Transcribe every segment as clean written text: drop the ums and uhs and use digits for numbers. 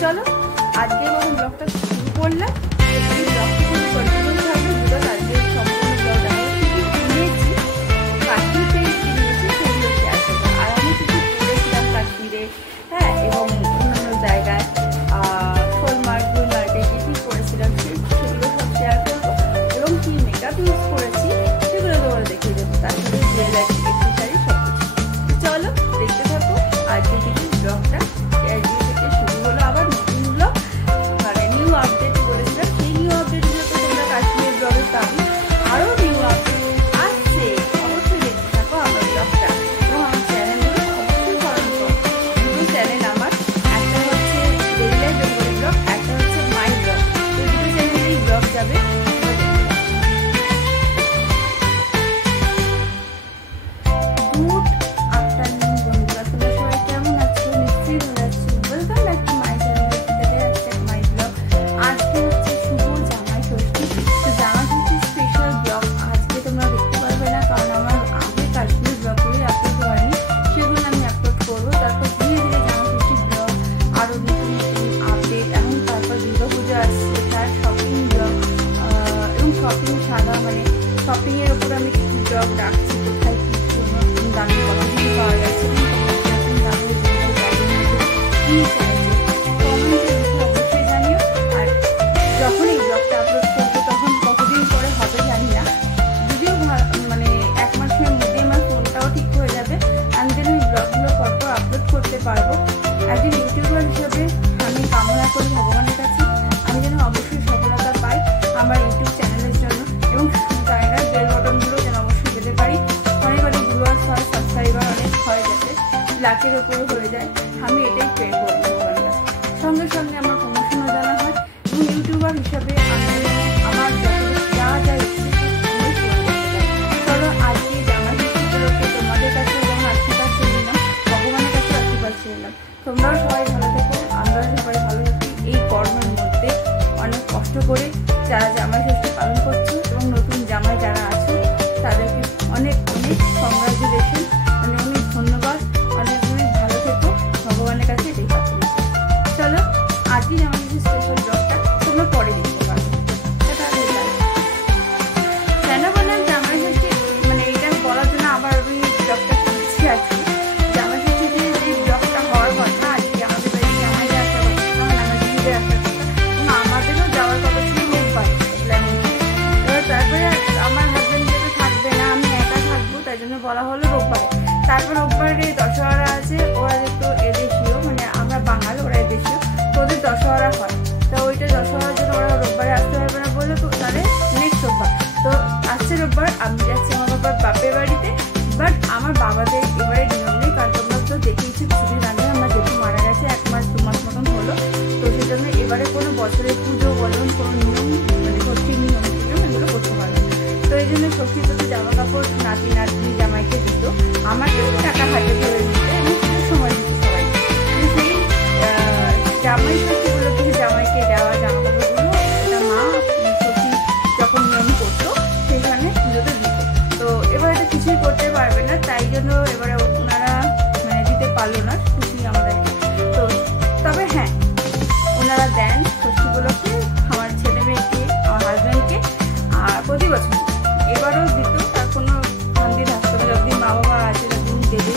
চলো আজকে আমি ব্লগটা শুরু করলাম। এই ব্লগটা শুরু করতে থাকবে দুটো আজকে সম্পূর্ণ ব্লগটা নিয়েছি কাশ্মীর থেকে সেগুলো শেয়ার করবো। আর আমি কিছু করেছিলাম কাশ্মীরে, হ্যাঁ, এবং অন্যান্য জায়গায় সোলমার্গ গুলমার্গে কি কি করেছিলাম সেগুলো সব শেয়ার করবো, এবং কি মেকআপ ইউজ করেছি সেগুলো তোমরা দেখিয়ে দেবো। তার সাথে জুয়েলারি, অ্যাক্সেসরি সব কিছু। চলো দেখতে থাকো আজকে থেকে ব্লগটা। আরো নিউ আপডেট আসছে, অবশ্যই দেখতে থাকো আমার ব্লগটা এবং আমার চ্যানেলগুলো অবশ্যই ফলো করো। দুটো চ্যানেল আমার, একটা হচ্ছে ডেইলি লাইফ বেঙ্গলি ব্লগ, একটা হচ্ছে মাই ব্লগ। তো দুটো চ্যানেলেই ব্লগ যাবে। গুড আফটারনুন বন্ধুরা, তোমরা সবাই কেমন আছো? নিশ্চয়ই ভালো আছো। Welcome back to my channel, my blog. আজকে হচ্ছে শুভ জামাই ষষ্ঠী। তো জামাই ষষ্ঠী স্পেশাল ব্লগ আজকে তোমরা দেখতে পারবে না, কারণ আমার আগে কাশ্মীর ব্লগগুলি আপলোড করেনি, সেগুলো আমি আপলোড করবো। তারপর ধীরে ধীরে জামাই ষষ্ঠী ব্লগ, আরও নতুন নতুন আপডেট, এবং তারপর দুর্গাপুজো আসছে তার শপিং ব্লগ, এবং শপিং সাদা মানে শপিংয়ের ওপর আমি কিছু ব্লগ রাখছি, কোথায় কি নতুন দামি কতদিন পাওয়া যাচ্ছে, নতুন দামি কি চাইছে কমেন্টে অবশ্যই জানিও। আর যখন এই ব্লগটা আপলোড করবো তখন কতদিন পরে হবে জানি না, যদিও মানে 1 মাসের মধ্যে আমার ফোনটাও ঠিক হয়ে যাবে, আমি যেন এই ব্লগগুলো পরপর আপলোড করতে পারবো। একজন ইউটিউবার হিসেবে আমি কামনা করি ভগবানের কাছে আমি যেন অবশ্যই সফলতা পাই আমার ইউটিউব চ্যানেলের জন্য, এবং জায়গায় বেল বটনগুলো যেন অবশ্যই যেতে পারি। অনেক অনেক ভিউয়ার্স হয়, সাবস্ক্রাইবার অনেক হয়, যাতে লাখের ওপরে হয়ে যায়, আমি এটাই প্রে করবো ভগবানের কাছে। সঙ্গে সঙ্গে আমার প্রমোশনও জানা হয়, এবং ইউটিউবার হিসাবে আমি আমার যতটুকু যা যা ইচ্ছে চলো আজকে জামা ষষ্ঠীগুলোকে তোমাদের কাছে যেমন আশীর্বাদ চেয়ে নিলাম, ভগবানের কাছে আশীর্বাদ চেয়ে নিলাম। তোমরাও সবাই ভালো থেকো, আমরাও সবাই ভালো থাকি। এই গরমের মধ্যে অনেক কষ্ট করে যারা জামাই ষষ্ঠী পালন করছো এবং নতুন জামাই যারা আছো তাদেরকে অনেক অনেক কংগ্রাচুলেশন, মানে অনেক ধন্যবাদ। অনেক অনেক ভালো থেকো, ভগবানের কাছে এটাই প্রার্থনা। চলো আজকে জামাই ষষ্ঠী স্পেশাল ব্লগটা তোমরা পরে দেখতে পারো। কেন বললাম জামাই ষষ্ঠী, মানে এটা বলার জন্য আবার আমি ব্লগটা করছি আজকে। জামাই ষষ্ঠীতে যে ব্লগটা হওয়ার কথা, আজকে আমাদের বাড়ি জামাইদের আসার কথা, আমার দিদিদের আসার কথা, এবং আমাদেরও যাওয়ার কথা ছিল রোববার প্ল্যানিং। এবার তারপরে আমার হাজব্যান্ড যেহেতু থাকবে না, আমি একা থাকবো, তাই জন্য বলা হলো রোববারে। তারপর রোববারে দশহরা আছে, ওরা যেহেতু এদেশীয়, মানে আমরা বাঙাল, ওরা এদেশীয়, তো ওদের দশহরা হয়, তো ওইটা দশহরার জন্য এবারে কোনো বছরের পুজো বলুন, কোনো নিয়ম মানে ষষ্ঠীর নিয়ম এগুলো করতে পারবে না। তো এই জন্য ষষ্ঠীর তো জামা কাপড় নাতি নাতনি জামাইকে দিত, আমাকে টাকা হাতে ধরে দিত এবং কিছু সময় দিত সবাই। সেই জামাই ষষ্ঠীগুলো থেকে জামাইকে দেওয়া জামা কাপড়গুলো এটা মা ষষ্ঠী যখন নিয়ম করতো সেখানে পুজোতে দিত। তো এবার এটা কিছুই করতে পারবে না, তাই জন্য এবারে ওনারা মানে দিতে পারলো না খুশি আমাদেরকে। তো তবে হ্যাঁ, ওনারা দেন ষষ্ঠীগুলোকে আমার ছেলে মেয়েকে, আমার হাজব্যান্ডকে, আর প্রতি বছর এবারও দিত। তার কোনো শান্তি থাকতো না, যতদিন মা বাবা আছে ততদিন দেবে,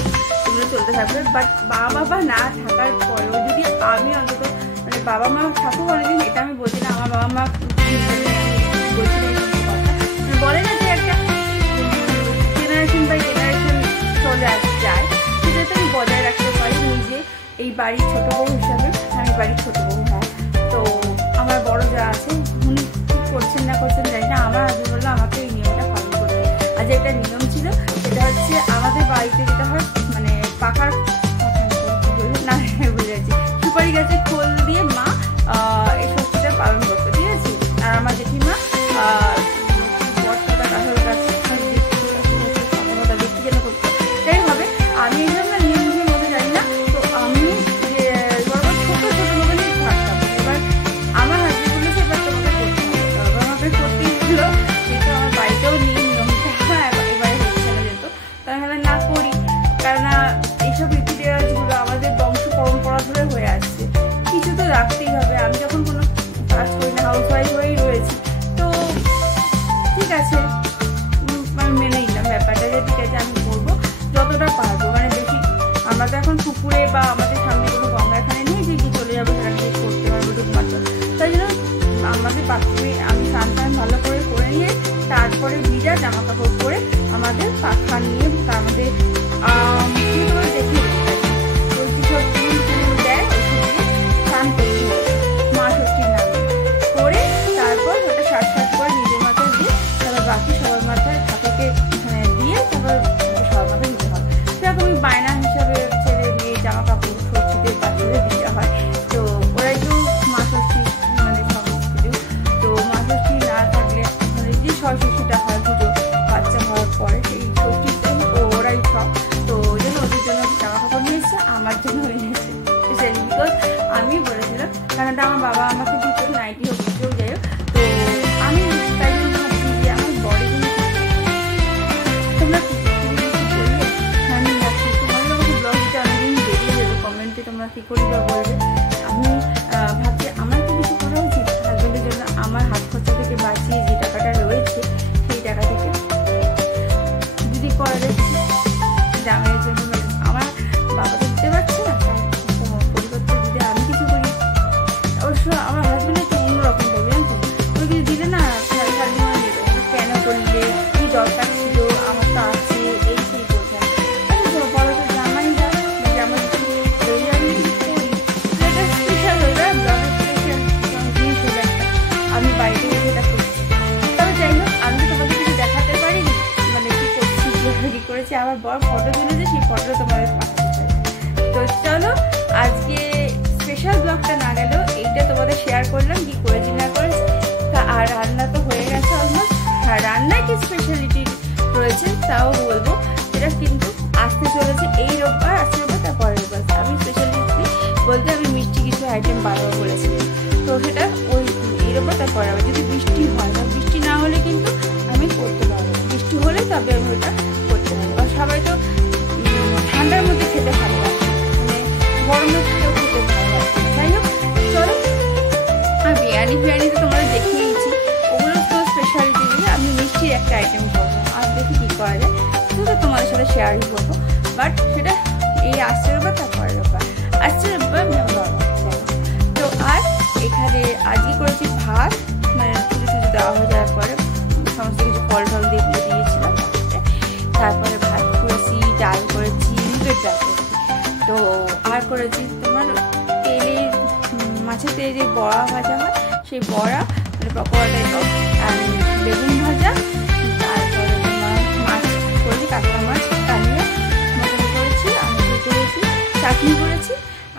এগুলো চলতে থাকবে। বাট মা বাবা না থাকার পরেও যদি আমি অন্তত মানে বাবা মা থাকুক অনেকদিন, এটা আমি বলছি না, আমার বাবা মা বলছি না, বলে না যে একটা জেনারেশন বাই জেনারেশন চলে যায়, সেটাতে আমি বজায় রাখতে পারি নিজে এই বাড়ির ছোট বউ হিসাবে। আমি বাড়ির ছোট বউ, হ্যাঁ। তো আমার বড় যা আছে উনি করছেন না করছেন জানি না, আমার হাজবেন্ড বললো আমাকে এই নিয়মটা পালন করতে। আর যে একটা নিয়ম ছিল সেটা হচ্ছে আমাদের বাড়িতে যেটা হয় মানে পাকার না বুঝে যাচ্ছি, সুপারি গাছের খোল দিয়ে মা এই ষষ্ঠীটা পালন করতো, ঠিক আছে। আর আমার জেঠিমা বটতলা কাঁঠাল গাছ দেখতে যেন করতো, তাই হবে। আমি এগুলো না নিয়মের মধ্যে জানি না, তো আমি যে বরাবর ছোট ছোট মতনই থাকতাম। এবার আমার হাজবেন্ড বলেছে এবার তোমাকে করতে হবে, আমাকে করতেই ছিল, কিন্তু আমার বাড়িতেও নিয়মটা এবারে হচ্ছে না, যেত তাই আমি না করি, কারণ এইসব রীতি রেওয়াজগুলো আমাদের বংশ পরম্পরা ধরে হয়ে আসছে, কিছু তো রাখতেই হবে। আমি যখন কোনো কাজ করি না, হাউস ওয়াইফ হয়েই রয়েছি, তো ঠিক আছে আমি মেনে নিলাম ব্যাপারটা, যে ঠিক আছে আমি করবো যতটা পারবো। মানে বেশি আমরা তো এখন পুকুরে বা আমাদের সামনে কোনো গঙ্গা এখানে নেই যে কি চলে যাবো সেখানে করতে পারবো মাত্র, তাই জন্য আমাদের বাথরুমে আমি স্নান টান ভালো করে নিয়ে তারপরে ভিজা জামা কাপড় পরে আমাদের পাখা নিয়ে তার মধ্যে দেখে সব দেয়, স্নান করতে হবে মা ষষ্ঠীর নামে করে, তারপর ওটা সাত করে নিজের মাথায় দিয়ে তারপর বাকি সবার মাথায় ঠাকুরকে দিয়ে তারপর সবার মাথায় দিতে হয়। সেরকমই বায়না হিসাবে ছেলে মেয়ে জামা কাপড় ষষ্ঠীতে বাচ্চাদের দিতে হয়। তো ওরা একটু মা ষষ্ঠী মানে সমস্ত কিছু, তো মা ষষ্ঠী না থাকলে মানে যে ষষ্ঠীটা হয় পুজো বাচ্চা হওয়ার পরে সেই ষষ্ঠীতে ওরাই সব, তো ওই জন্য ওদের জন্য জামা কাপড় নিয়ে এসছে, আমার জন্য নিয়েছে স্পেশালি, বিকজ আমি বলেছিলাম, কারণ আমার বাবা আমাকে দিত নাইটি হোক কেউ যাই হোক। তো আমি তাই জন্য ভাবছি যে আমার বড় জন্য তোমরা আমি আছি, তোমাদের আমাকে ব্লগ দিতে অনেকদিন বেরিয়ে যাবে, কমেন্টে তোমরা কী করি বা বলবে। আমি ভাবছি আমার তো কিছু করা উচিত হাজবেন্ডের জন্য, আমার হাত খরচা থেকে বাঁচিয়ে যে টাকাটা রয়েছে সেই টাকা থেকে যদি করা যায় জামাইয়ের জন্য, মানে আমার বাবা তো দিতে পারছে না, পরিবর্তে যদি আমি কিছু করি, অবশ্য আমার হাজবেন্ড একটু অন্যরকম করবে, জানতো ওই কিছু দিলে না শাড়ি নেবে, কেন করলে কি দরকার ছিল, আমার তো আছে এই সেই করছে। আচ্ছা বড় তো জামাই যায়, জামাই আমি করি এটা স্পেশাল হয়ে যায়, স্পেশাল জিনিস হলো একটা, আমি বাইরে এটা করছি। তবে যাই হোক, আমি তো তোমাদের কিছু দেখাতে পারিনি মানে কি করছি কি করেছি, আমার বড় ফটো তুলেছে, সেই ফটোটা তোমাদের পাঠাতে চাই। তো চলো আজকে স্পেশাল ব্লগটা না গেলেও এইটা তোমাদের শেয়ার করলাম কি করেছি না করেছি। আর রান্না তো হয়ে গেছে অলমোস্ট, আর রান্নায় কি স্পেশালিটি রয়েছে তাও বলবো, সেটা কিন্তু আসতে চলেছে এই রোববার, আসতে রোববার তারপরে রোববার। আমি স্পেশালিটি বলতে আমি মিষ্টি কিছু আইটেম বানাবো বলেছি, তো সেটা ওই এই রোববার তারপরে আবার যদি বৃষ্টি হয়, বা বৃষ্টি না হলে কিন্তু আমি করতে পারবো, বৃষ্টি হলে তবে আমি ওটা করতে পারবো। আর সবাই তো ঠান্ডার মধ্যে খেতে ভালো লাগে, মানে গরমের থেকেও খেতে ভালো লাগে। যাই হোক চলো, আর বিরিয়ানি তো তোমাদের দেখিয়েছি, ওগুলো তো স্পেশালিটি দিয়ে আমি মিষ্টির একটা আইটেম করবো, আর দেখি কী করা যায় সেটা তোমাদের সাথে শেয়ারই করবো। বাট সেটা এই আসছে রোববার তারপরে রোববার, আসছে রোববার তো। আর এখানে আজকে করেছি ভাত, মানে পুজো দেওয়া হয়ে যাওয়ার পরে সমস্ত কিছু ফল টল দিয়ে দিয়েছিলাম, তারপরে ভাত করেছি, ডাল করেছি, মুগের ডাল করেছি, তো আর করেছি তোমার তেলের মাছের তেলে যে বড়া ভাজা হয় সেই বড়া মানে পকোড়া টাইপ, আর বেগুন ভাজা, তারপরে তোমার মাছ করেছি, কাঁকড়া মাছ কালিয়া মটন করেছি, আলু করেছি, চাটনি করেছি,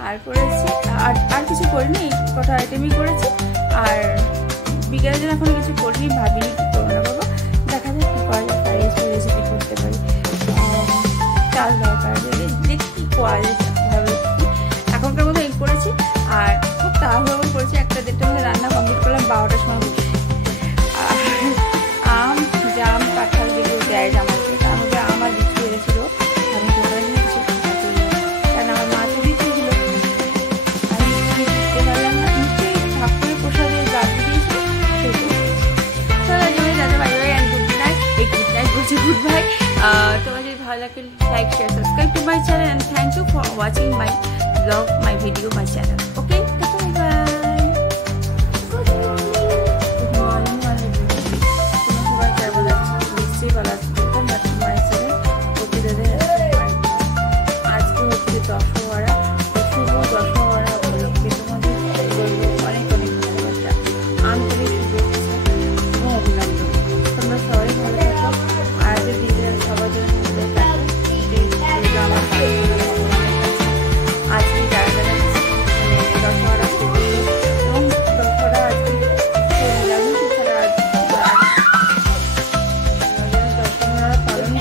আর আর করেছি, আর কিছু করিনি, এই কটা আইটেমই করেছি। আর বিকেলের জন্য এখন কিছু করিনি, ভাবিনি কি করবো না বাবা, দেখা যাক কি করা যায়, ফ্রাইড রাইস রেসিপি করতে পারি, চাল দরকার, দেখি কি করা যায় ভাবছি। এখনকার মতো এই করেছি, আর খুব তাড়াহুড়ো করেছি, 1-1:30টার মধ্যে রান্না কমপ্লিট করলাম, 12টার সময় বসে। আর আম, জাম, কাঁঠাল যেগুলো দেয় জামাতে, তার মধ্যে আমার লিচু এনেছিল, আমি দোকানে নিয়ে কিছু খাচ্ছি, কারণ আমার মা তো লিচু দিল, আমি দিতে পারলাম না, নিশ্চয়ই ঠাকুরের প্রসাদের গাছ দিয়েছিল, সেই যাদের bye bye and good night, এই গুড নাইট বলছি, গুড বাই। তোমার যদি ভালো লাগে like share subscribe to my channel, and thank you for watching my blog, my video, my channel. Okay, bye bye. আজকে হচ্ছে দশহরা, শুভ দশহরা উপলক্ষে তোমাদের বলবো অনেক অনেক ভালোবাসা, আন্তরিক শুভেচ্ছা এবং অভিনন্দন। তোমরা সবাই ভালো থাকো, আর যদি সবার জন্য আমার আজকে যারা যারা দশহরা এবং দশহরা আজকে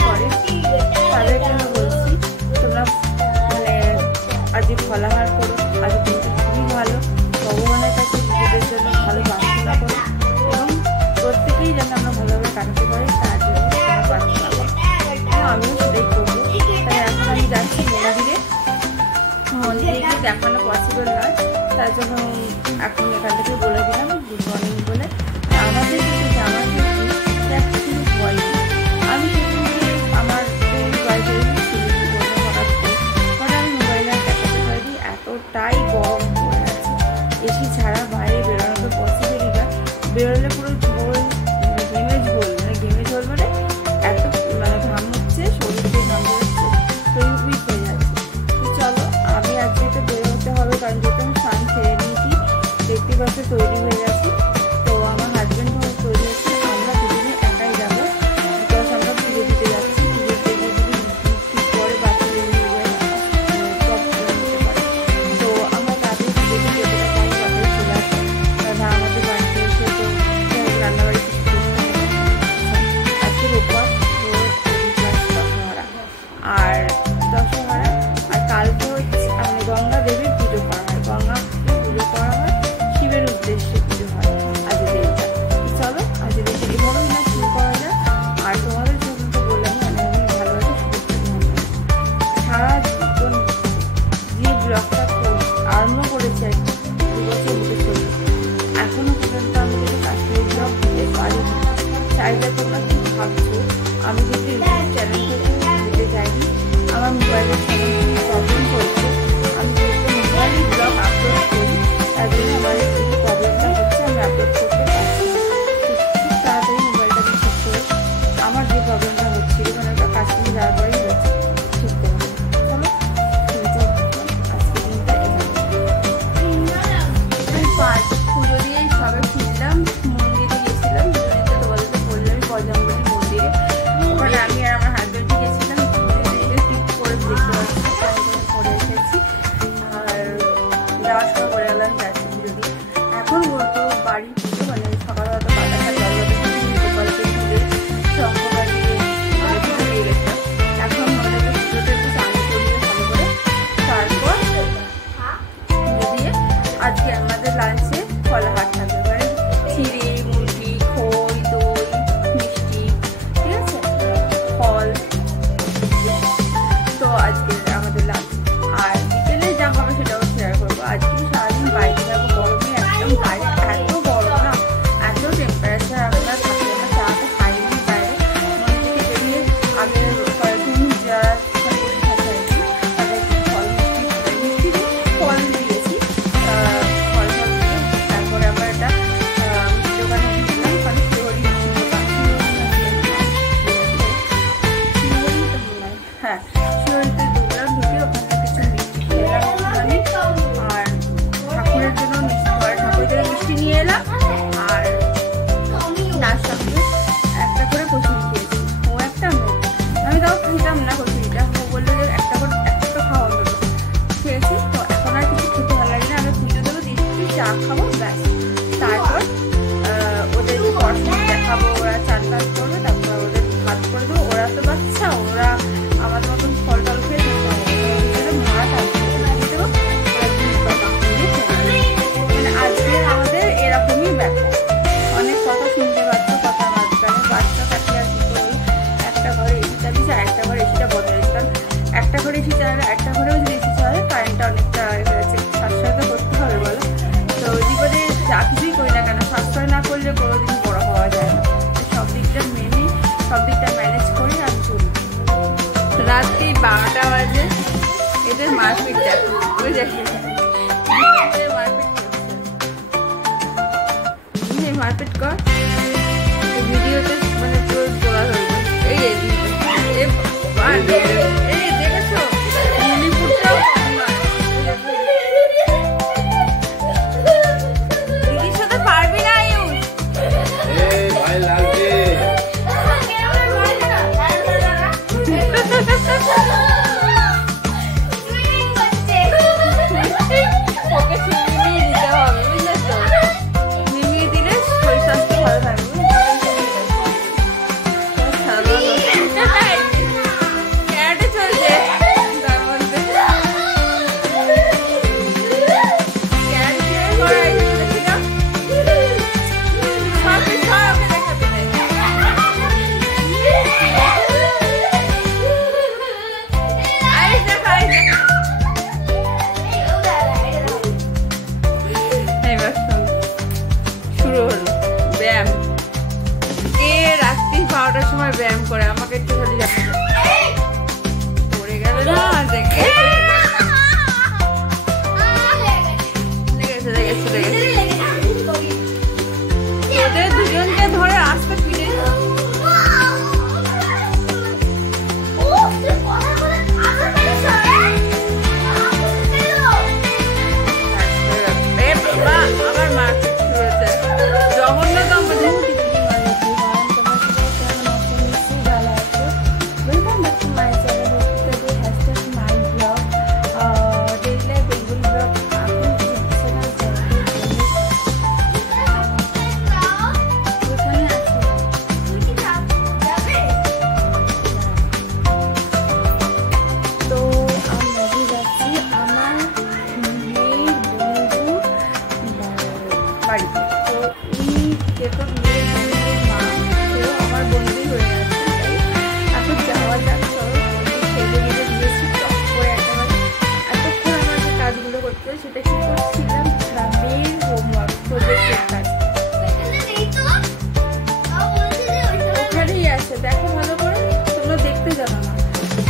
পালন করে তাদের জন্য বলছি, তোমরা মানে আজকে ফলাহার করো, আজ দিনটা খুবই ভালো, ভগবানের কাছে নিজেদের জন্য ভালো প্রার্থনা করো, এবং প্রত্যেকেই যেন আমরা ভালোভাবে কাটাতে পারি তার জন্য প্রার্থনা করো, আমিও সেটাই করবো। তাই এখন আমি যাচ্ছি মন্দিরে, মন্দিরে গিয়ে দেখানো পসিবল নয়, তার জন্য এখন এখান থেকে বলে দিলাম গুড মর্নিং বলে। আমাদের কিন্তু জামা কিন্তু হয়নি, আমি সেদিনকে আমার বাড়িতে হঠাৎ আমি মোবাইলে দেখাতে পারি, এতটাই গরম পড়ে আছে, এসি ছাড়া বাইরে বেরোনো তো পসিবলই না, বেরোলে পুরো ঝোল, ঘেমে ঝোল, মানে ঘেমে ঝোল মানে এত মানে ঘাম হচ্ছে, শরীর দিয়ে ঘাম যাচ্ছে, শরীর উইক হয়ে যাচ্ছে। তো চলো, আমি আজকে তো বেরোতে হবে, কারণ যেহেতু আমি স্নান ছেড়ে নিয়েছি, দেখতে পাচ্ছি তৈরি হয়ে গেছি। তো আমার হাজব্যান্ড তৈরি হচ্ছে, আমরা দুজনে একাই যাবো, বিকজ আমরা পুজো দিতে যাচ্ছি, পুজো দিতে গিয়ে যদি ঠিক করে বাচ্চাদের নিয়ে যায় সব নিতে পারে, তো আমরা তাদের পুজো দিতে যতটা পারি বাসায় চলে আসি, কারণ আমাদের বাড়িতে এসে তো রান্নাবাড়ি কিছু করতে হবে। আজকে রোববার, দশহরা, আর দশহরা আর কালকে হচ্ছে মানে গঙ্গা দেবীর পুজো করা হয়, গঙ্গা পুজো করা হয়, শিবের উদ্দেশ্যে পুজো হয়। তারপর ওদের পড়াশোনা দেখাবো, ওরা চান টান করবে, তারপর ওদের ভাত করে দেবো। ওরা তো বাচ্চা, ওরা আমাদের মতন ফল টল খেয়ে মাছ লাগিয়ে দেবো, মানে আজকে আমাদের এরকমই ব্যাপার। অনেক কথা শুনতে পাচ্ছ, কথা মাঝখানে বাচ্চা থাকলে আর কি করবো, একটা ঘরে এসি চালিয়েছে আর একটা ঘরে এসিটা বন্ধ হয়েছে, কারণ একটা ঘরে এসি চালালে একটা ঘরেও যদি এসি চালালে কারেন্টটা অনেকটা হয়ে গেছে, সাশ্রয় তো করতে হবে বলো। তো জীবনে যা কিছুই করি না কেন সাশ্রয় না করলে কোনোদিন বড় হওয়া যায় না। সব দিকটা মেনে সব দিকটা ম্যানেজ করি আমি চলি। রাত্রি 12টা বাজে, এদের মারপিট দেখো, বুঝে মারপিট কর ভিডিওতে, মানে তোর বলা হয়ে এই দেখেছো মণিপুরটাও দিদির সাথে পারবি না। ওকে চিনি দিতে হবে, বুঝলে তো, মিমিয়ে দিলে শরীর স্বাস্থ্য ভালো থাকবে। সময় ব্যায়াম করে আমাকে একটু খালি পড়ে গেল না, দেখে ওদের দুজনকে ধরে আসতে ফিরে আবার মারপিট শুরু হয়েছে, জঘন্যতম। সেটা কি করছিলাম, গ্রামের হোমওয়ার্ক প্রজেক্টের কাজ ওখানেই আছে, দেখো ভালো করে, তোমরা দেখতে যাবো না।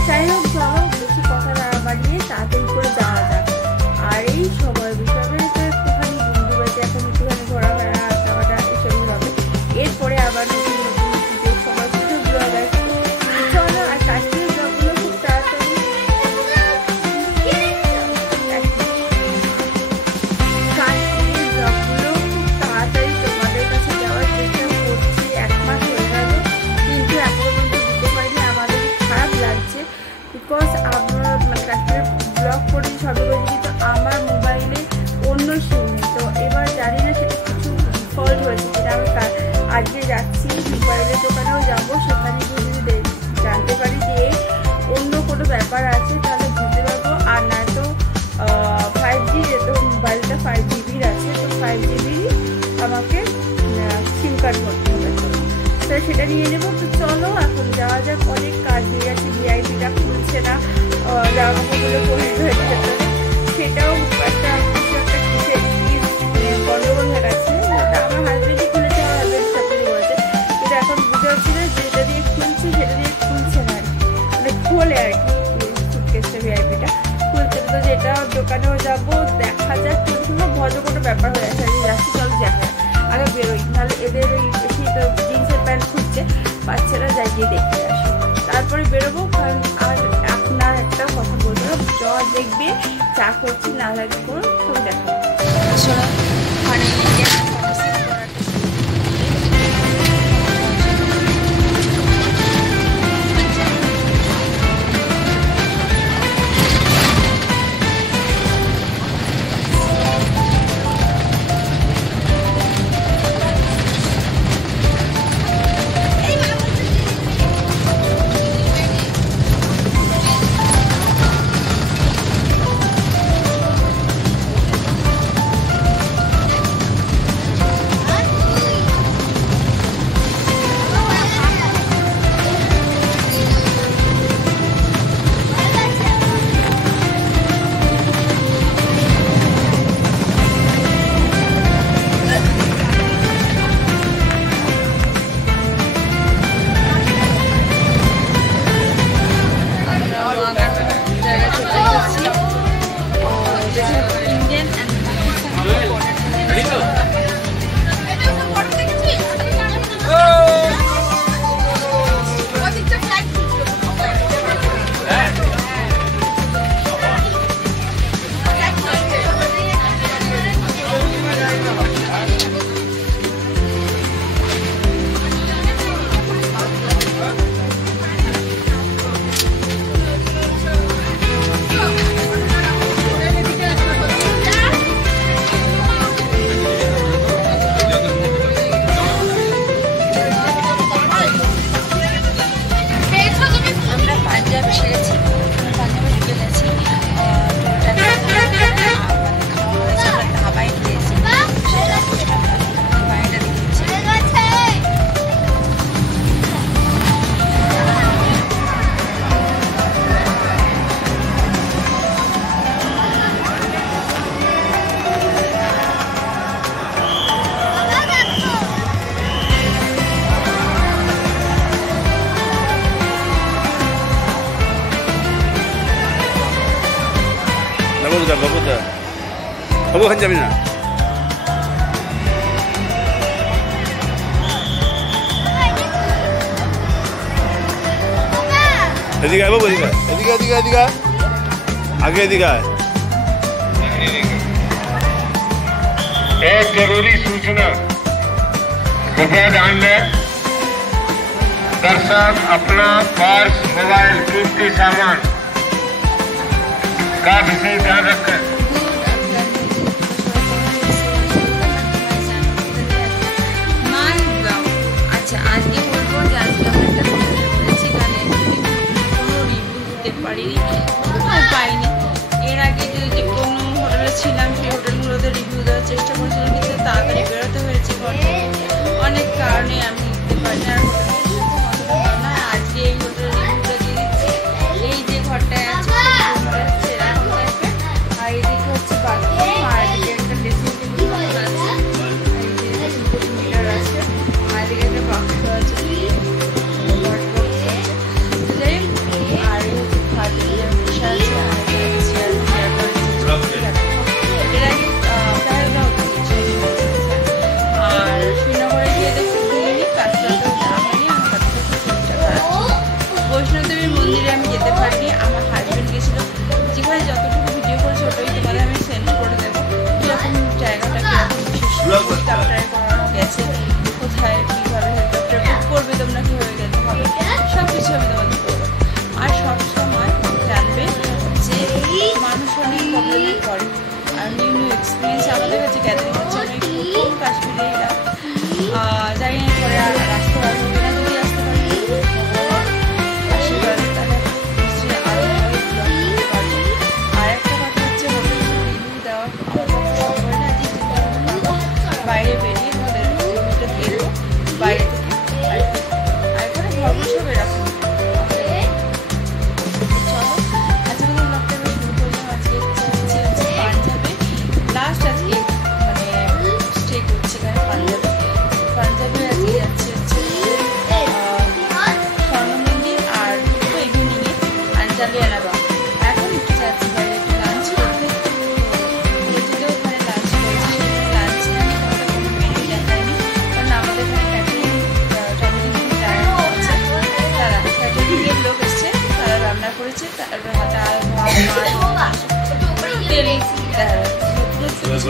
যাই হোক যাও, বেশি কথা না বাড়িয়ে তাড়াতাড়ি করে যাওয়া যাক। আর এই সময় বিষয়ে একটুখানি বন্ধু বাড়িতে এখন একটুখানি ঘোরাফেরা আড্ডা এসবই হবে। এরপরে আবার নতুন নতুন পুজোর সময় পুজোর ব্লগ আসবে, চলো। আর কাশ্মীর ব্লগগুলো খুব তাড়াতাড়ি তোমাদের কাছে যাওয়ার চেষ্টা করছি। 1 মাস হয়ে গেল, কিন্তু এখনো পর্যন্ত দিতে পারিনি, আমাদের খারাপ লাগছে। বিকজ আমরা মানে কাশ্মীরের ব্লগ করি সবই করি, কিন্তু আমার মোবাইলে অন্য সিম নেই। তো এবার জানি না সেটা কিছু ফল্ট হয়েছে কিনা। আমি আজকে যাচ্ছি মোবাইলের দোকানেও যাবো, সেখানে গিয়ে যদি জানতে পারি যে অন্য কোনো ব্যাপার আছে তাহলে বুঝতে পারবো। আর নয়তো 5G, যেহেতু মোবাইলটা 5GB আছে, তো 5GB আমাকে সিম কার্ড করতে হবে, তো সেটা নিয়ে নেবো। তো চলো এখন যাওয়া যাক, অনেক কাজ দিয়ে গেছে, ভিআইপিটা খুলছে না, জামা কাপড়গুলো পরে হয়েছে, সেটাও একটা কিসের গন্ডগোল হয়ে গেছে। আমার হাজবেন্ডই খুলেছে, আমার হাজবেন্ড সাথে করেছে, কিন্তু এখন বুঝতে পারছি না যেটা দিয়ে খুলছে সেটা দিয়ে খুলছে না, মানে খোলে আর কি সুটকেসটা, ভিআইপিটা খুলছে। তো যেটা দোকানেও যাবো, দেখা যাক কোনো ভদ্র কোনো ব্যাপার হয়ে আছে, যাচ্ছি, চলো দেখা আগে বেরোই, নাহলে এদের ওই জিন্সের প্যান্ট খুঁজছে বাচ্চারা, যাই গিয়ে দেখতে আসে, তারপরে বেরোবো। কারণ আর আপনার একটা কথা বলবো, জ্বর দেখবে, চা করছি না লাগে করো, তো দেখো আসলে বাবুদা বাবু ওখানে যাবি না এদিকে বাবু এদিকে এদিকে এদিকে এদিকে आगे एदिके एक जरूरी सूचना कृपया ध्यान दें दर्शक अपना पर्स मोबाइल कीमती सामान का विशेष ध्यान रखें পাইনি এর আগে যে কোনো হোটেলে ছিলাম সেই হোটেলগুলোতে রিভিউ দেওয়ার চেষ্টা করছিলাম কিন্তু তাড়াতাড়ি বেরোতে হয়েছে অনেক কারণে আমি দিতে পারি না আজকে এই হোটেলের রিভিউটা দিয়ে দিচ্ছি এই যে ঘরটায় আছে সেরকম টাইপের আর এদিকে হচ্ছে বাথরুম আর এদিকে একটা ড্রেসিং টেবিল আছে এই যে মিটার আছে আর এদিকে একটা বাক্স আছে বৈষ্ণবদেবীর মন্দিরে আমি যেতে পারিনি আমার হাজবেন্ড গেছিল যেখানে যতটুকু ভিডিও করেছে ওটাই তোমাদের আমি সেন্ড করে দেবো কীরকম জায়গাটা কীরকম হেলিকপ্টারে করানো গেছে কোথায় কীভাবে হেলিকপ্টার বুক করবে তোমরা কীভাবে যেতে হবে সব কিছু আমি তোমাদের করবো আর সবসময় জানবে যে মানুষ অনেক প্রবলেমে পড়ে আর নিউ নিউ এক্সপিরিয়েন্স আমাদের কাছে গ্যাদারিং হচ্ছে অনেক প্রথম কাশ্মীরে এরা জানি না পরে আর আসতে পারবো কিনা যদি আসতে পারি আর একটা কথা হচ্ছে হোটেল রিভিউ দেওয়া বাইরে বেরিয়ে আমাদের রিভিউটা দেবো বাইরে থেকে আর এখানে ধর্ম সব এরকম চলো আজকে ব্লগটা আমি শুরু করলাম আজকে হচ্ছে পাঞ্জাবে লাস্ট আজকে মানে স্টে করছি এখানে পাঞ্জাবে আজকে যাচ্ছি হচ্ছে স্বর্ণ মন্দির আর ইভিনিংয়ে আঞ্জালিয়ানাবাগ এখন একটু যাচ্ছি বাইরে একটু লাঞ্চ করতে যেহেতু ওখানে লাঞ্চ করেছি লাঞ্চে আমি তোমাদের কোনো মেনু দেখাইনি কারণ আমাদের এখানে ক্যাটারিং আছে তারা ক্যাটারিংয়ের লোক এসছে তারা রান্না করেছে তার হাতে ডেলি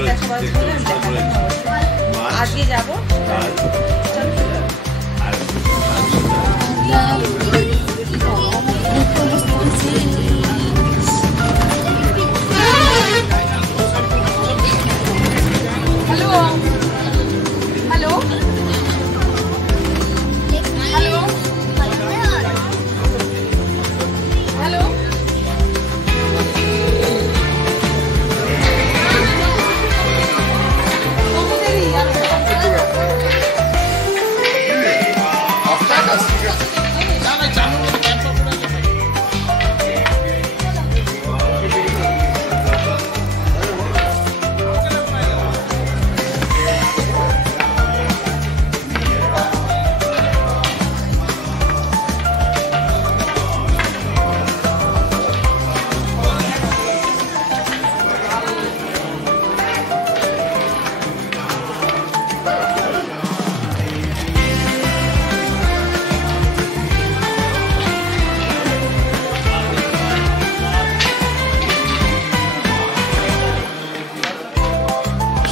দেখাবার জন্য আমি দেখালাম আজকে যাবো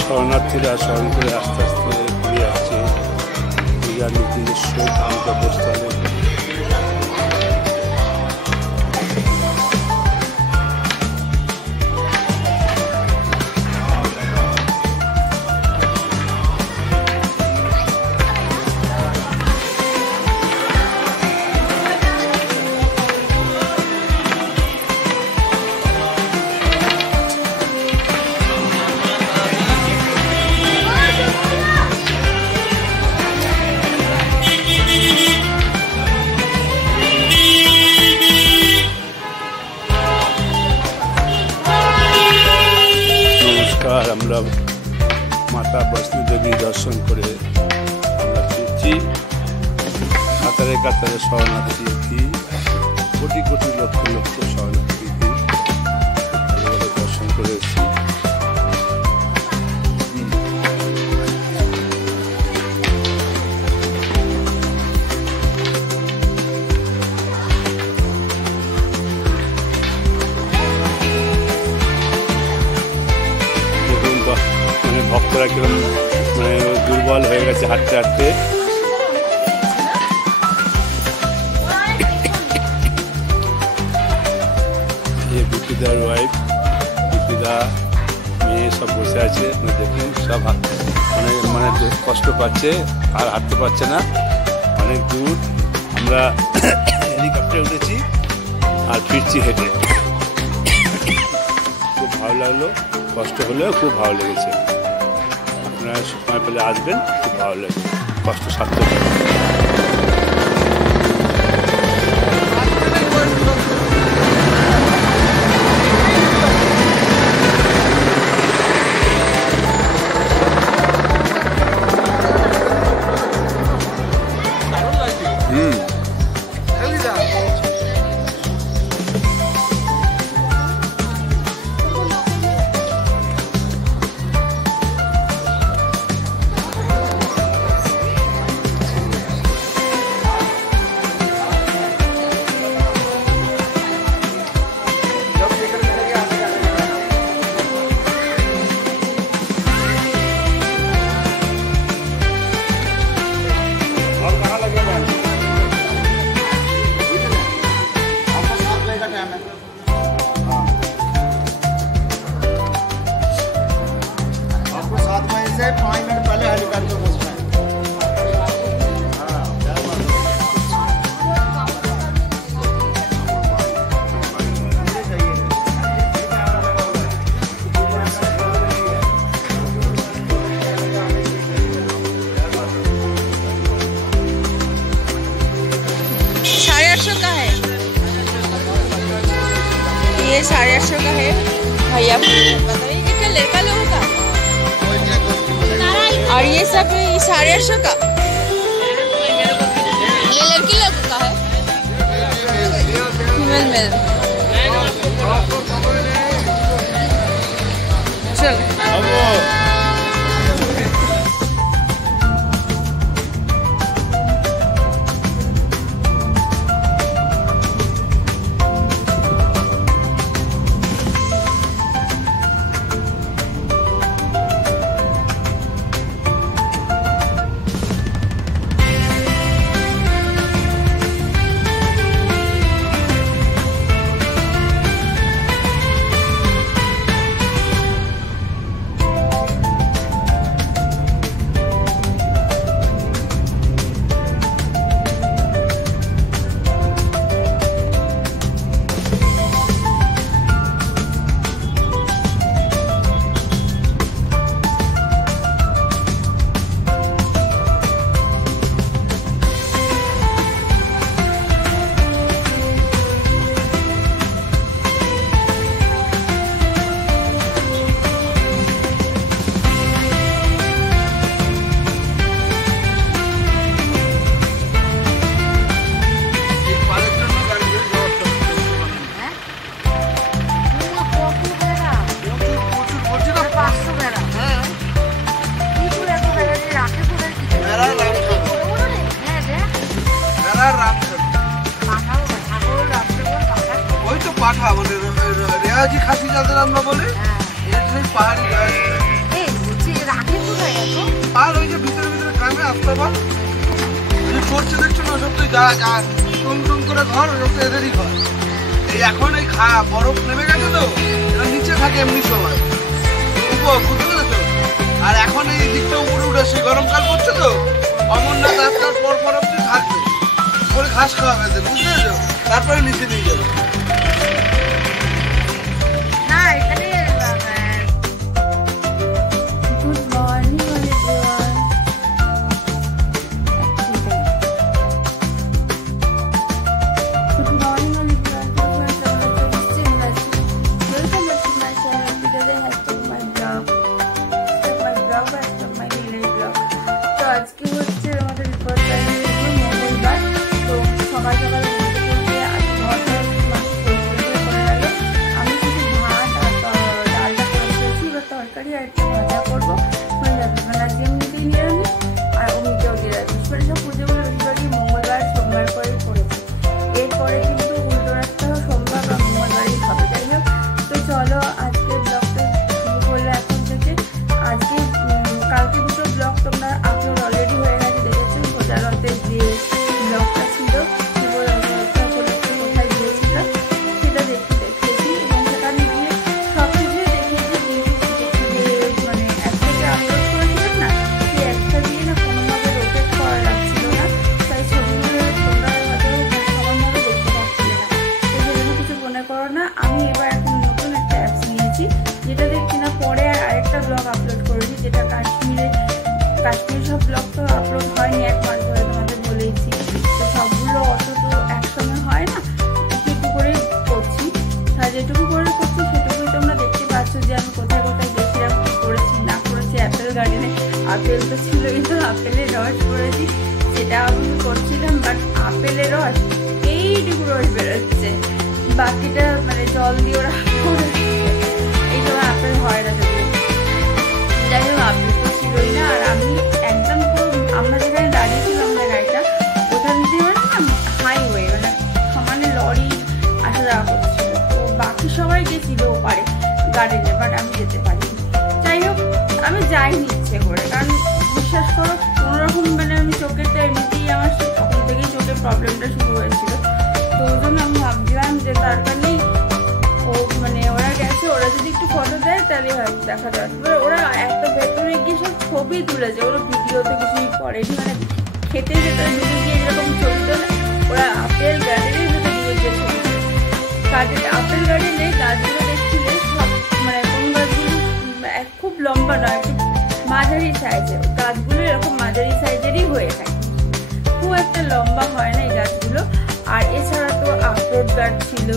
শরণার্থীরা শরণ করে আস্তে আস্তে ঘুরে আসছে নিজস্ব গন্তব্যস্থলে আমরা মাতা বৈষ্ণব দেবী দর্শন করে আমরা ফিরছি কাতারে কাতারে শরণার্থী কোটি কোটি লক্ষ লক্ষ শরণার্থী দর্শন করে গেছে হাঁটতে হাঁটতে। বিপিদার ওয়াইফ, বিপিদা মেয়ে সব বসে আছে, দেখুন সব মানে কষ্ট পাচ্ছে, আর হাঁটতে পারছে না, অনেক দূর। আমরা হেলিকপ্টারে উঠেছি আর ফিরছি হেঁটে। খুব ভালো লাগলো, কষ্ট হলেও খুব ভালো লেগেছে। আপনারা সময় পেলে আসবেন, খুব ভালো লাগবে, কষ্ট সার্থক। आपको 7 बजे से 5 मिनट पहले हेलीकॉप्टर में पहुंचना है। ये 850 का है भैया, बताइए कितना लड़का लोगों का, और ये सब 850 का, ये लड़की लोगों का है, फीमेल मेल। चल পাঠা মানে রেয়াজি খাসি যাদের আমরা বলি, পাহাড়ি আর ওই যে ভিতরে ভিতরে গ্রামে আসতে পার করছে দেখছো না, সব তো যা যা টুম টুম করে ঘর, সব তো এদেরই ঘর। এই এখন এই বরফ নেমে গেছে তো, এরা নিচে থাকে এমনি সময় বুঝতে পেরেছো। আর এখন এই দিকটা উপরে উঠেছে, গরমকাল পড়ছে তো, অমরনাথ আজকাল পর পর অব্দি থাকবে, পরে ঘাস খাওয়া হয়েছে, বুঝতে পেরেছো, তারপরে নিচে নিয়ে যাবে। আজকে হচ্ছে আমাদের রিপোর্ট মঙ্গলবার, তো সকাল সকাল আপলোড হয়নি 1 মাস ধরে, তোমাদের বলেইছি। তো সবগুলো অটো তো একসঙ্গে হয় না, একটু করে করছি। আর যেটুকু করে করছি সেটুকুই তোমরা দেখতে পাচ্ছ যে আমি কোথায় কোথায় গেছিলাম, কী করেছি না করেছি। অ্যাপেল গার্ডেনে আপেল তো ছিল, কিন্তু আপেলের রস করেছি, সেটা আমি করছিলাম। বাট আপেলের রস এইটুকু রস বেরোচ্ছে, বাকিটা মানে জল দিয়ে ওরা করেছে। এই সময় আপেল হয় না, যদি যাই হোক আপেল তো ছিলই না। আর আমি একদম পুরো আমরা যেখানে দাঁড়িয়েছিলাম আমাদের গাড়িটা, ওখান দিয়ে মানে না হাইওয়ে, মানে সমানে লরি আসা যাওয়া করছিল। তো বাকি সবাই গেছিল ওপারে গার্ডেনে, বাট আমি যেতে পারিনি। যাই হোক আমি যাইনি ইচ্ছে করে, কারণ বিশ্বাস করো কোনোরকম মানে আমি চোখেরটা এমনিতেই আমার তখন থেকেই চোখের প্রবলেমটা শুরু হয়েছিল। তো ওই জন্য আমি ভাবছিলাম যে দরকার নেই, ও মানে ওরা গেছে, ওরা যদি একটু ফটো দেয় তাহলে হয়তো দেখা যাবে। ওরা এত ভেতরে গিয়ে সব ছবি তুলেছে, ওরা ভিডিওতে কিছুই করেনি, মানে খেতে যেতে ঢুকে গিয়ে এরকম ছবি তোলে। ওরা আপেল গার্ডেনের ভেতরে ঢুকে গিয়ে ছবি তোলে। আপেল গার্ডেনে গাছগুলো দেখছিলে সব মানে কোন গাছগুলো খুব লম্বা নয়, একটু মাঝারি সাইজের গাছগুলো, এরকম মাঝারি সাইজেরই হয়ে থাকে, খুব একটা লম্বা হয় না এই গাছগুলো। আর এছাড়া তো আখরোট গাছ ছিল,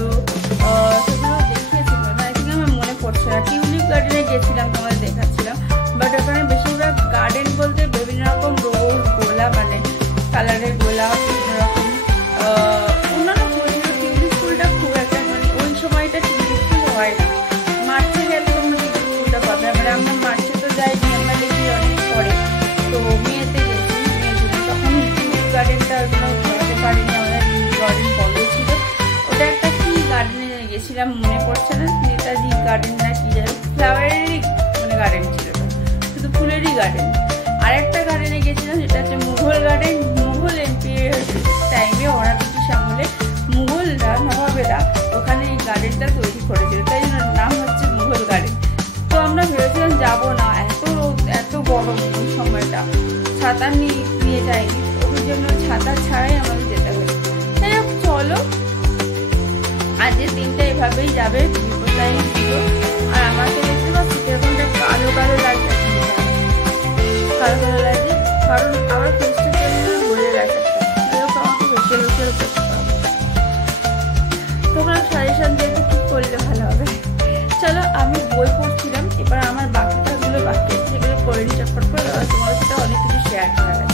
সেগুলো দেখিয়েছিল না, এখানে আমার মনে পড়ছে না। টিউলিপ গার্ডেনে গেছিলাম, তোমাদের দেখাচ্ছিলাম। বাট ওখানে বেশিরভাগ গার্ডেন বলতে বিভিন্ন রকম রোজ, গোলাপ মানে কালারের গোলাপ, বিভিন্ন রকম অন্যান্য ফুল ছিল। টিউলিপ ফুলটা খুব একটা মানে ওই সময়টা টিউলিপ ফুল হয় না, মার্চে গেলে তোমরা টিউলিপ ফুলটা পাবে। মানে আমরা মার্চে তো যাইনি, আমরা দেখি অনেক পরে, তো মেয়েতে গেছি, মেয়ে জন্য তখন টিউলিপ গার্ডেনটা ঘোরাতে পারিনি, আমাদের গার্ডেন বন্ধ ছিল। ওটা একটা কি গার্ডেনে গেছিলাম মনে পড়ছে না, নেতাজি গার্ডেন না কি যাই, ফ্লাওয়ারেরই মানে গার্ডেন ছিল, শুধু ফুলেরই গার্ডেন। আর একটা গার্ডেনে গেছিলাম, সেটা হচ্ছে মুঘল গার্ডেন। মুঘল এম্পায়ার টাইমে ওরা ব্রিটিশ আমলে মুঘলরা, নবাবেরা ওখানে এই গার্ডেনটা তৈরি করেছিল, তাই জন্য নাম হচ্ছে মুঘল গার্ডেন। তো আমরা ভেবেছিলাম যাবো না, এত রোদ এত গরম ওই সময়টা, ছাতা নিয়ে যাইনি, ওই জন্য ছাতা ছাড়াই আমাদের যেতে হয়েছে। যাই হোক চলো, আজকের দিনটা এভাবেই যাবে, বিপদায় ছিল। আর আমাকে দেখতে পাচ্ছি এরকমটা কালো কালো লাগছে, কালো কালো লাগছে, কারণ আমার ফেসটা জন্য বলে গেছে। যাই হোক আমাকে ফেসিয়াল করতে হবে, তোমরা সাজেশন দিয়ে ঠিক করলে ভালো হবে। চলো আমি বই পড়ছিলাম, এবার আমার বাকি কাজগুলো বাকি আছে, সেগুলো করে নিই চটপট করে, তোমাদের সাথে অনেক কিছু শেয়ার করা যায়।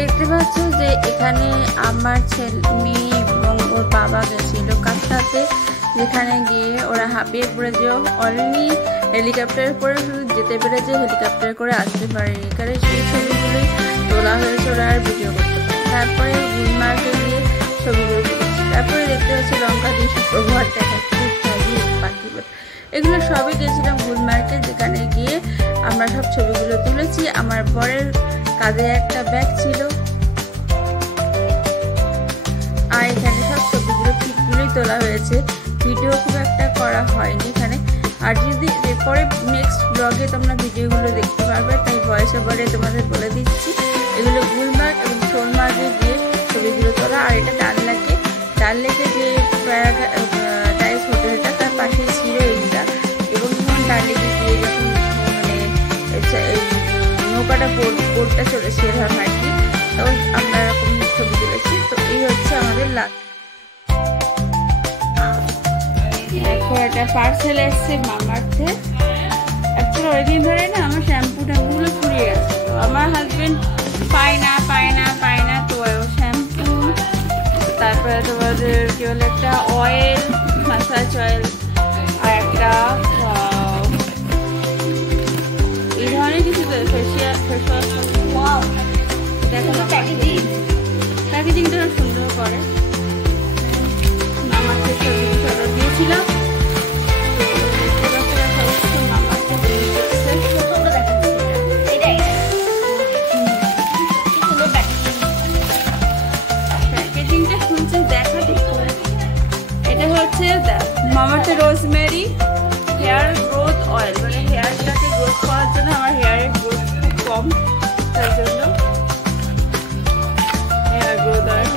দেখতে পাচ্ছ যে এখানে আমার মেয়ে এবং ওর বাবা গেছিল কাজটাতে, যেখানে গিয়ে ওরা হাঁপিয়ে পড়েছিল। অলরেডি হেলিকপ্টারের পরে শুধু যেতে পেরেছে, হেলিকপ্টার করে আসতে পারেনি, এখানে সেই ছবিগুলোই তোলা হয়েছে, ওরা আর ভিডিও করতে পারে। তারপরে গুলমার্গে গিয়ে ছবিগুলো তুলেছি। তারপরে দেখতে পাচ্ছি লঙ্কা দিয়ে সুপ্রভাত দেখাচ্ছে, পাখিগুলো, এগুলো সবই গেছিলাম গুলমার্গে, যেখানে গিয়ে আমরা সব ছবিগুলো তুলেছি। আমার বরের কাঁধে একটা ব্যাগ ছিল, আর এখানে সব ছবিগুলো ঠিকগুলোই তোলা হয়েছে, ভিডিও খুব একটা করা হয়নি এখানে। আর যদি পরে নেক্সট ব্লগে তোমরা ভিডিওগুলো দেখতে পারবে, তাই ভয়েস ওভারে তোমাদের বলে দিচ্ছি। এগুলো গুলমার্গ এবং সোনমার্গে গিয়ে ছবিগুলো তোলা। আর এটা ডাল লেকে যে প্যারাডাইস হোটেলটা তার পাশেই ছিল এইটা, এবং ডাল লেকে গিয়ে যখন মানে নৌকাটা বোটটা চলেছে এরকম আর কি, তখন আমরা এরকম ছবি তুলেছি। তো এই হচ্ছে আমাদের এখন একটা পার্সেল এসছে মামার্থে। অ্যাকচুয়ালি অনেকদিন ধরে না আমার শ্যাম্পুগুলো ফুরিয়ে গেছে, তো আমার হাজবেন্ড পায় না, তো শ্যাম্পু, তারপরে তোমাদের কি বলে একটা অয়েল, মাসাজ অয়েল, আর একটা এই ধরনের কিছু ফেসওয়াশ। দেখো প্যাকেজিংটা সুন্দর করে। মামাকে ছবি অর্ডার দিয়েছিলাম, প্যাকেজিংটা শুনছেন দেখা দেখো। এটা হচ্ছে মামাতে রোজমেরি হেয়ার গ্রোথ অয়েল, মানে হেয়ারটাকে গ্রোথ করার জন্য, আমার হেয়ারের গ্রোথ খুব কম, তার জন্য হেয়ার গ্রোথ অয়েল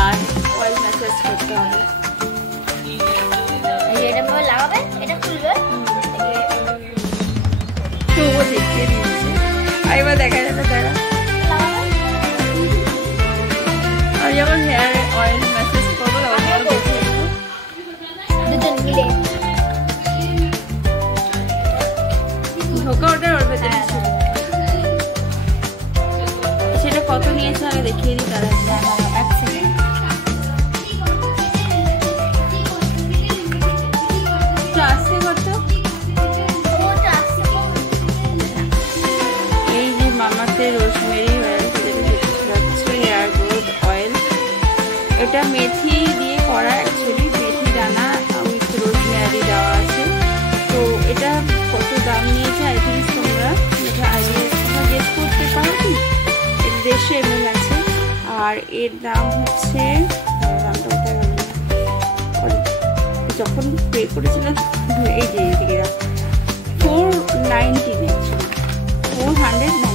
আর অয়েল ম্যাসাজ করতে হবে। এটা ভাবে লাগাবে, এটা খুলবে, তো ও দেখিয়ে দিয়েছে। আর এবার দেখা যাবে তারা আর যখন হেয়ার অয়েল ম্যাসাজ করবো তখন দেখে দুজন মিলে ঢোকা ওটা ওর ভেতরে ছিল। সেটা কত নিয়েছে আগে দেখিয়ে দিই তারা। এক সেকেন্ড। আসছে কত? এই যে মামাতে rosemary oil, hair growth oil, এটা মেথি দিয়ে করা, অ্যাকচুয়ালি মেথি দানা উইথ রোজমেরি দেওয়া আছে। তো এটা কত দাম নিয়েছে আই থিঙ্ক তোমরা এটা আইডিয়া গেস করতে পারো কি? 150 ml আছে, আর এর দাম হচ্ছে, দামটা কোথায় গেল, যখন পে করেছিলাম এই যে এইদিকে 490 নিয়েছিল, 490।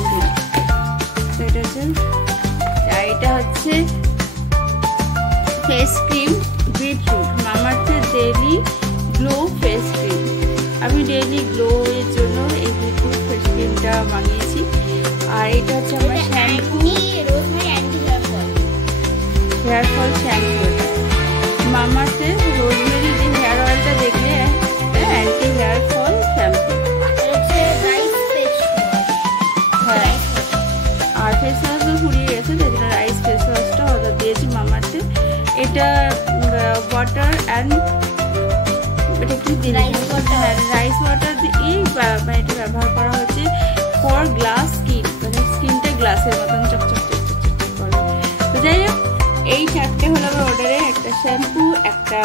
এটা হচ্ছে ফেস ক্রিম বিটরুট, মামাআর্থের ডেইলি গ্লো ফেস ক্রিম। আমি ডেইলি গ্লো এর জন্য এই বিটরুট ফেস ক্রিমটা বানিয়েছি। আর এটা হচ্ছে আমার শ্যাম্পু, হেয়ার ফল শ্যাম্পু। মামাআর্থের রোজমেরি যে হেয়ার অয়েলটা দেখলে, অ্যান্টি হেয়ার ফল শ্যাম্পু। আর ফেস ওয়াশও ফুরিয়ে গেছে, তাই জন্য রাইস ফেস ওয়াশটা অর্ডার দিয়েছি মামাআর্থে। এটা ওয়াটার অ্যান্ড এটা কি রাইস ওয়াটার দিয়ে মানে এটা ব্যবহার করা হচ্ছে ফর গ্লাস স্কিন, মানে স্কিনটা গ্লাসের মতন চকচক করে। তো যাই হোক, এই চারটে হলো আমার অর্ডারে, একটা শ্যাম্পু, একটা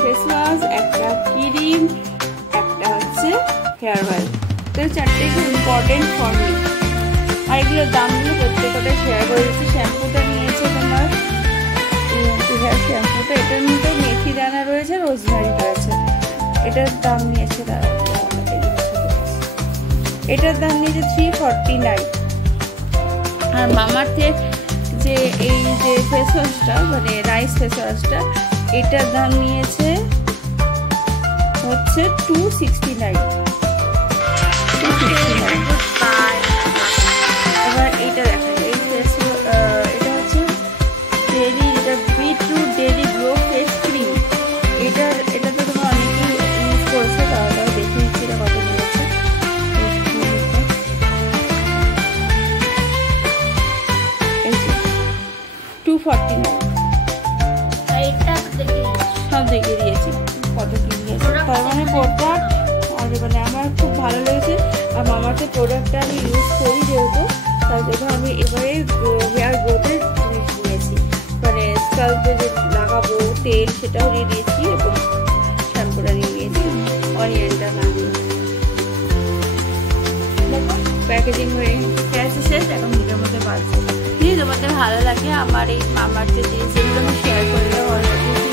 ফেস ওয়াশ, একটা ক্রিম, একটা হচ্ছে হেয়ার অয়েল। তো চারটে খুব ইম্পর্টেন্ট ফর মি। আর এগুলোর দামগুলো প্রত্যেকটা শেয়ার করে দিচ্ছি। শ্যাম্পুটা নিয়েছে তোমার হেয়ার শ্যাম্পুটা, এটার মধ্যে মেথি দানা রয়েছে, রোজমেরি রয়েছে। এটার দাম নিয়েছে, এটার দাম নিয়েছে 349। আর মামাআর্থের যে এই যে ফেস ওয়াশটা, মানে রাইস ফেস ওয়াশটা, এটার দাম নিয়েছে হচ্ছে 269। এবার এইটা দেখা যায়, এই ফেস এটা হচ্ছে ডেইলি, এটা beetroot daily glow face cream. এটা তো তোমরা অনেকেই ইউজ করছে, তাহলে দেখে দিচ্ছি এটা কত নিয়েছে। 249। সব দেখিয়ে দিয়েছি কত কি নিয়েছে, তার মানে টোটাল প্রোডাক্টটা আমি ইউজ করি যেহেতু, তার জন্য আমি এবারে হেয়ার গ্রোথের জিনিস নিয়েছি, মানে স্কাল্পে যে লাগাবো তেল সেটাও নিয়ে নিয়েছি এবং শ্যাম্পুটা নিয়ে নিয়েছি, অনিয়নটা লাগিয়ে। দেখো প্যাকেজিং হয়ে গেছে শেষ, এখন ভিডিওর মধ্যে বাজছে। যদি তোমাদের ভালো লাগে আমার এই মামার যে জিনিস যেগুলো আমি শেয়ার করলাম অলরেডি